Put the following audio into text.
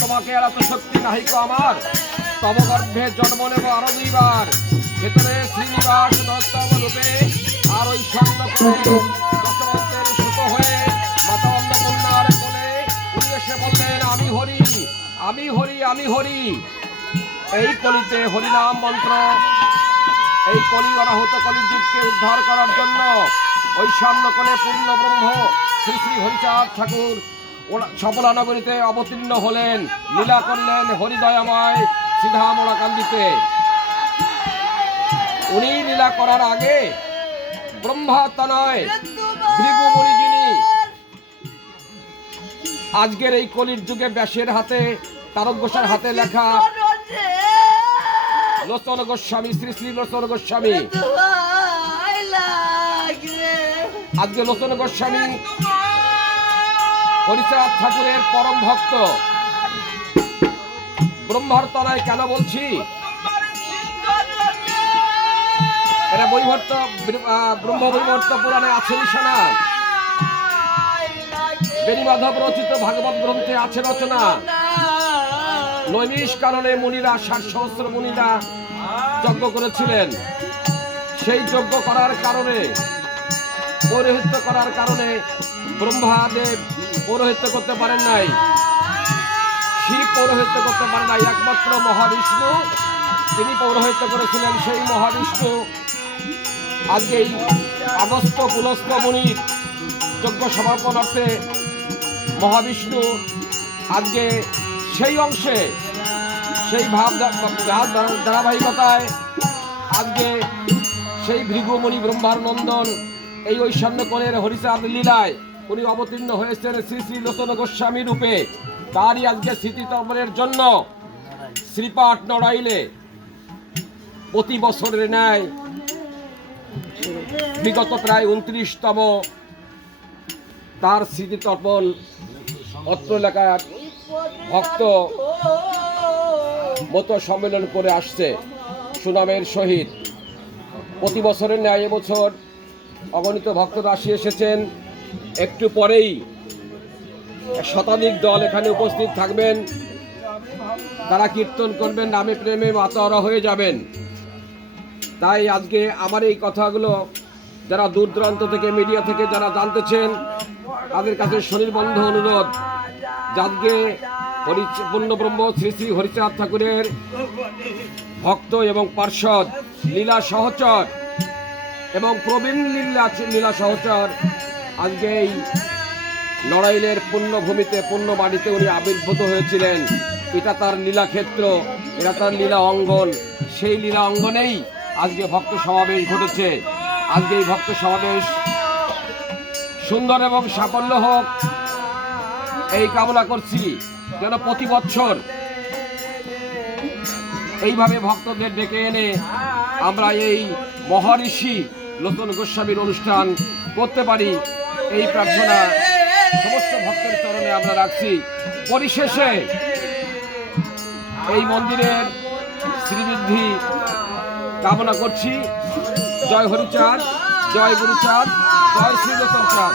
তোমাকে আর এত শক্তি নাহি কো আমার। তব গর্ভে জন্ম নেব আরও দুইবার। ভেতরে শ্রীনিবাস দত্তম রূপে আর ওই কোলে এসে বললেন, আমি হরি আমি হরি আমি হরি। এই কলিতে হরিনাম মন্ত্র, এই কলি অনাহত কলিযুগকে উদ্ধার করার জন্য ওই সামনকলে পূর্ণ ব্রহ্ম শ্রী শ্রী হরিচাঁদ ঠাকুর সফলা নগরীতে অবতীর্ণ হলেন লীলা করলেন হরিদয়াময় সিধামোড়া কান্দিতে উনি লীলা করার আগে ব্রহ্মা তনয় ভৃগুমণি যিনি আজকের এই কলির যুগে ব্যাসের হাতে তারক ঘোষের হাতে লেখা লোচন গোস্বামী শ্রী শ্রী লোচন গোস্বামী। আজকে লোচন গোস্বামী হরিচাঁদ ঠাকুরের পরম ভক্ত। ব্রহ্মার তলায় কেন বলছি? এটা বৈভর্ত ব্রহ্ম বৈভর্ত পুরাণে আছে নিশানা। বেণীমাধব রচিত ভাগবত গ্রন্থে আছে রচনা। নৈমিষ কারণে মুনিরা ষাট সহস্র মুনিরা যজ্ঞ করেছিলেন। সেই যজ্ঞ করার কারণে পৌরোহিত্য করার কারণে ব্রহ্মাদেব পৌরোহিত্য করতে পারেন নাই। শিব পৌরোহিত্য করতে পারেন নাই। একমাত্র মহাবিষ্ণু, তিনি পৌরোহিত্য করেছিলেন সেই মহাবিষ্ণু। আজকে এই আগস্ত পুলস্ত মুনির যজ্ঞ সমাপনার্থে মহাবিষ্ণু আজকে সেই অংশে, সেই ভাব ধারাবাহিকতায় আজকে সেই ভৃগুমণি ব্রহ্মার নন্দন এই ঐশান্য কোণের হরিচাঁদ লীলায় উনি অবতীর্ণ হয়েছেন শ্রী শ্রী লোচন গোস্বামী রূপে। তারই আজকে স্মৃতিতর্পণের জন্য শ্রীপাঠ নড়াইলে প্রতি বছরের ন্যায় বিগত প্রায় উনত্রিশতম তার স্মৃতিতর্পণ অত্র এলাকার ভক্ত মতো সম্মেলন করে আসছে সুনামের সহিত। প্রতি বছরের ন্যায় এবছর অগণিত ভক্তরা ভক্তদাসী এসেছেন। একটু পরেই শতাধিক দল এখানে উপস্থিত থাকবেন। তারা কীর্তন করবেন, নামে প্রেমে মাতারা হয়ে যাবেন। তাই আজকে আমার এই কথাগুলো যারা দূর দূরান্ত থেকে, মিডিয়া থেকে যারা জানতেছেন, তাদের কাছে শনির্বন্ধ অনুরোধ যাকে হরি পূর্ণ ব্রহ্ম শ্রী শ্রী হরিচাঁদ ঠাকুরের ভক্ত এবং পার্ষদ লীলা সহচর এবং প্রবীণ লীলা লীলা সহচর আজকে এই নড়াইলের পুণ্যভূমিতে পুণ্যবাড়িতে উনি আবির্ভূত হয়েছিলেন। এটা তার লীলাক্ষেত্র এটা তার লীলা অঙ্গন। সেই লীলা অঙ্গনেই আজকে ভক্ত সমাবেশ ঘটেছে। আজকে এই ভক্ত সমাবেশ সুন্দর এবং সাফল্য হোক, এই কামনা করছি যেন প্রতি বছর এইভাবে ভক্তদের ডেকে এনে আমরা এই মহর্ষি নতুন গোস্বামীর অনুষ্ঠান করতে পারি। এই প্রার্থনা সমস্ত ভক্তের চরণে আমরা রাখছি। পরিশেষে এই মন্দিরের শ্রীবৃদ্ধি কামনা করছি। জয় হরিচাঁদ, জয় গুরুচাঁদ, জয় শ্রী চাঁদ